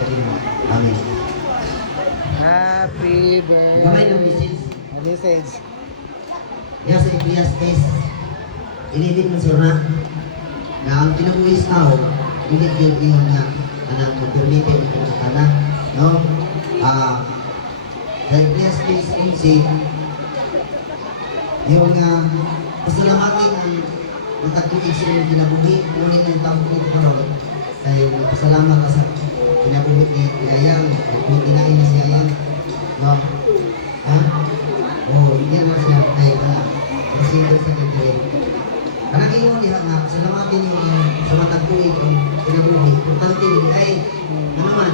Amen. Happy Gamay ng message. Message. Kaya sa Ecclesiastes, inibig mo sura na ang kinabuhis tao, hindi yung niya anak mo permitted ito sa kana. No? Sa Ecclesiastes 11, yung pasalamatin ang matagtuig sa iyong kinabuhi, kunin ang taong nito karoon. Kaya pasalamat ka sa kinabuhi ni Ayang, kung kinain na si Ayang. No? Ha? Oh, yan na siya ay presidente sa Kitirin. Parang iyon niya nga, salamatin yung sa matagtuig ang kinabuhi. Importante ay, ano man,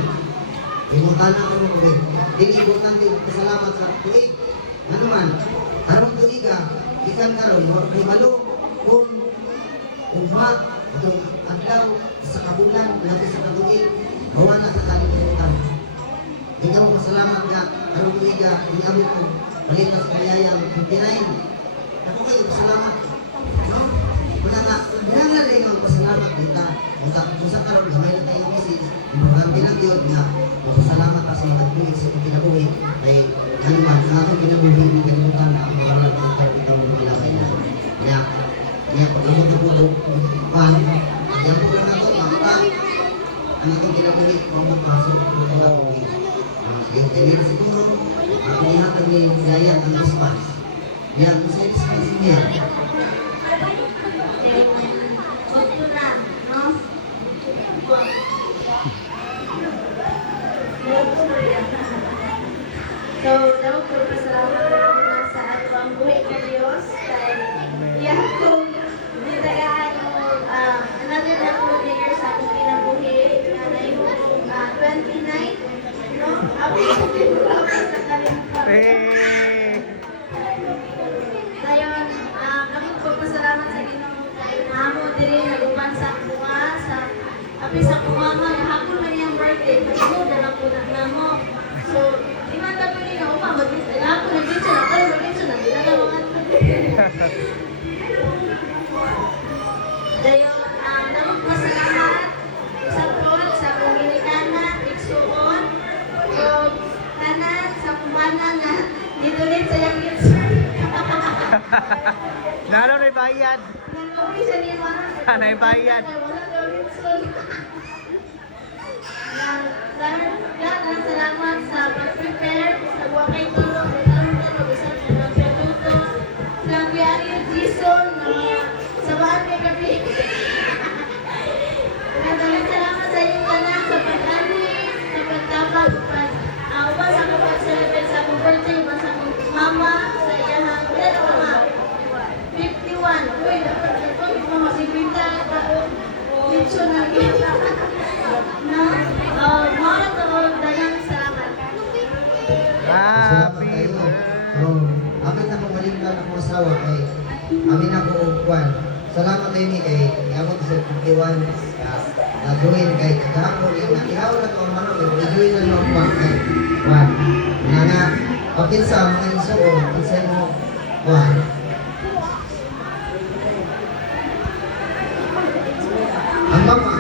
imutana ka mo ko. Hindi importante pasalamat sa tuig. Ano man, harong tuig ka, ikan karon, may malo, kung umma, itong adlaw, sa kabulan, natin sa katuig, bawa na sa kalimutan. Ikaw masalamat nga, harong tuig ka, iabot ko, palitas kayayang hintinayin. Ako kayo, pasalamat. No? Wala na, nangalay nga pasalamat kita. Kung sa karoon, gamay na tayong message, importante lang yun nga, pasalamat ka sa mga tuig sa kinabuhi, ay kaliman, sa ating kinabuhi, hindi kalimutan na ang paralan ng ikaw ng kinakay na. Kaya pag-abot na po ito, yan po lang ito, makita, ang itong kinabuhi, kung magpasok po ito na po. Yung kanina siguro, ang inihatag ni Yayan ang response. Yan, kung sa response niya, so, daw po pasalamat na sa ato ang buhay ng Diyos kay iya kong ditagaan mo another na po year sa akong kinabuhi na naimong 29 no? Abis sa kalimutan. Dayon, kami po pasalamat sa Ginoo kay namo diri naguban sa bunga sa abis sa kumama hapon man yung birthday pagmo dala po na namo. So, di man ta pwede na umama hapon na dito na pero dito na dila na mga dayon, dapat pasalamat sa Lord sa Panginoon igsuon o tanan sa kumana na dito rin sa yung Lalo na bayad. Nanowi siya niya mga. Anay bayad. Wala daw rin soon. Lahat salamat sa pag-prepare, sa wakay tulong, sa nagpatuto, sa Kuya Jason, sa bahan kay Gabi. Maraming salamat sa inyong tanan, sa pag-anis, sa pagtabag, uban sa pag-celebrate sa akong birthday, uban sa akong mama, sa iyahang, mga 51. Uy, dapat mga 50 taon. Dito na kita. Na, mga taon, dalang salamat. salamat kayo. So, amin na pumalik ka ng asawa kay amin na po Juan. Salamat kayo ni kay Yamot sa 51 na-join kay kahapon yung nakihaw na ito ang manok i-join na yung mga kay Juan. Nga okay sa mga insuon, kinsa mo Juan. Ang mama.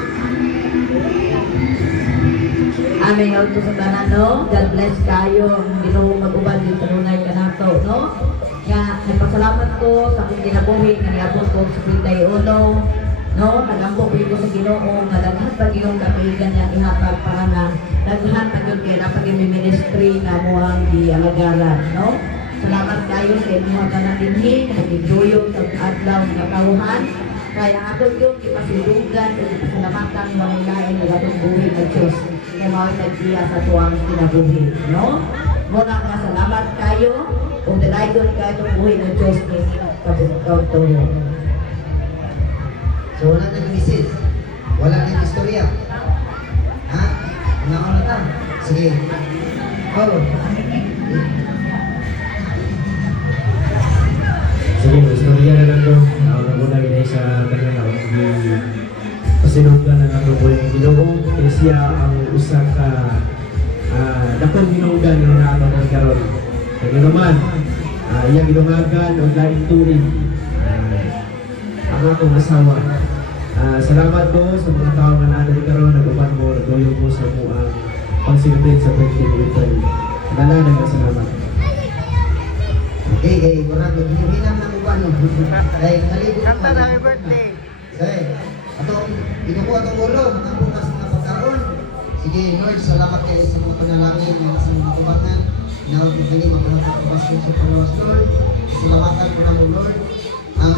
Aming auto sa tanan, no? God bless kayo. Ginoo mag-uban yung tanunay ka na to, no? Nga, nagpasalamat ko sa akong kinabuhi, nangyabot ko sa 31, no? Nagambok ko sa Ginoo, nga daghan pag yung kapigan niya ihatag para na daghan pag yung kaya pag yung ministry na muang dialagaran, no? Salamat kayo sa inyong tanan dinhi, nagigduyog sa adlaw ng kauhan. Kaya ato yung ipasilugan o ipasalamatan mo ng lain ng atong buhay ng Diyos na mawag nagsiya sa tuwang kinabuhi. No? Muna nga salamat kayo kung dalaydon ka itong buhay ng Diyos na kabutkaw-tulo. So wala na yung message. Wala na yung istorya. Ha? Wala ko na ta. Sige. Oh. Sige, istorya na lang doon. Nauna yun ay sa kanya na pasinugdan ng atong buhay ng Ginoo. Kaya siya ang usa ka dakong ginugan ng nato ng karon. Kaya naman, iyang ginugagan o laing turing ang atong asawa. Salamat po sa mga tao na nanay karon, nag-uban mo, nag-uyo mo sa muang mag-celebrate sa birthday ni April. Nalala na salamat. Okay, murag ginibilang ng uban no. Kay naligo Kanta na happy birthday. Say, atong inuko atong ulo ang bukas na pagkaon. Sige, Lord, salamat kayo sa mga panalangin ng sa mga kubangan. Nawag mo kami magpapakabasyon sa Panginoon, Lord. Salamatan mo na mo, Lord. Ang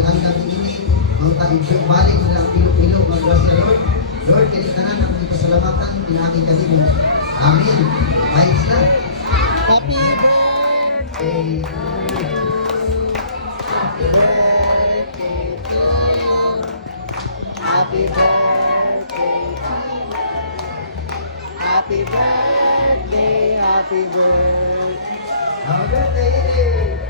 gabi ini, ang taibig balik na lang pilok-pilok, maggrasya, Lord. Lord, kanitanan ang mga pasalamatan, pinamig kami mo. Amen. Vibes na. Happy birthday. Happy birthday to you. Happy birthday. Happy birthday. Happy birthday. Happy birthday.